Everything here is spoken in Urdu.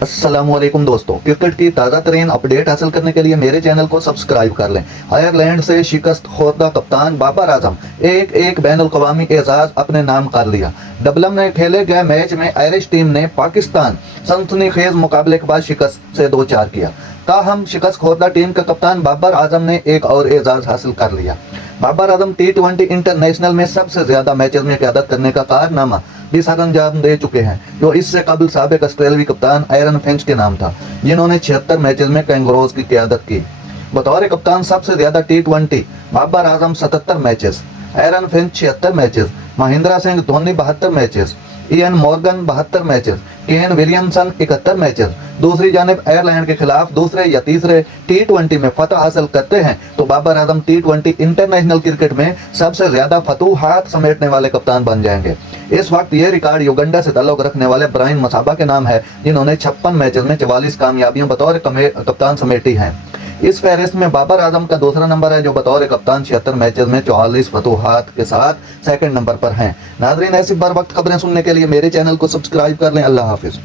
السلام علیکم دوستو، کرکٹ کی تازہ ترین اپڈیٹ حاصل کرنے کے لیے میرے چینل کو سبسکرائب کر لیں۔ آئرلینڈ سے شکست خوردہ کپتان بابر اعظم ایک بین الاقوامی اعزاز اپنے نام کر لیا۔ ڈبلن میں کھیلے گئے میچ میں آئرش ٹیم نے پاکستان سنسنی خیز مقابلے کے بعد شکست سے دوچار کیا۔ تاہم شکست خوردہ ٹیم کے کپتان بابر اعظم نے ایک اور اعزاز حاصل کر لیا۔ بابر اعظم T20 انٹرنیشنل میں سب سے زیادہ میچز میں قیادت کرنے کا کارنامہ بھی سر انجام دے چکے ہیں، جو اس سے قبل سابق آسٹریلوی کپتان ایرن فنچ کے نام تھا، جنہوں نے 76 میچز میں کینگروز کی قیادت کی۔ بطور کپتان سب سے زیادہ T20 Babar Azam 77 matches, Aaron Finch 76 matches, Mahendra Singh Dhoni 72 matches, Eoin Morgan 72 matches, Kane Williamson 71 matches. دوسری جانب آئرلینڈ کے خلاف دوسرے یا تیسرے T20 میں فتح حاصل کرتے ہیں تو Babar Azam T20 international cricket میں سب سے زیادہ فتوحات سمیٹنے والے کپتان بن جائیں گے۔ اس وقت یہ ریکارڈ یوگنڈا سے تعلق رکھنے والے برائن مسابا کے نام ہے، جنہوں نے 56 میچز میں 44 کامیابیاں بطور کپتان سمیٹی ہیں۔ اس فہرست میں بابر اعظم کا دوسرا نمبر ہے، جو بطور کپتان 76 میچز میں 44 فتوحات کے ساتھ سیکنڈ نمبر پر ہیں۔ ناظرین، ایسی بر وقت خبریں سننے کے لیے میرے چینل کو سبسکرائب کر لیں۔ اللہ حافظ۔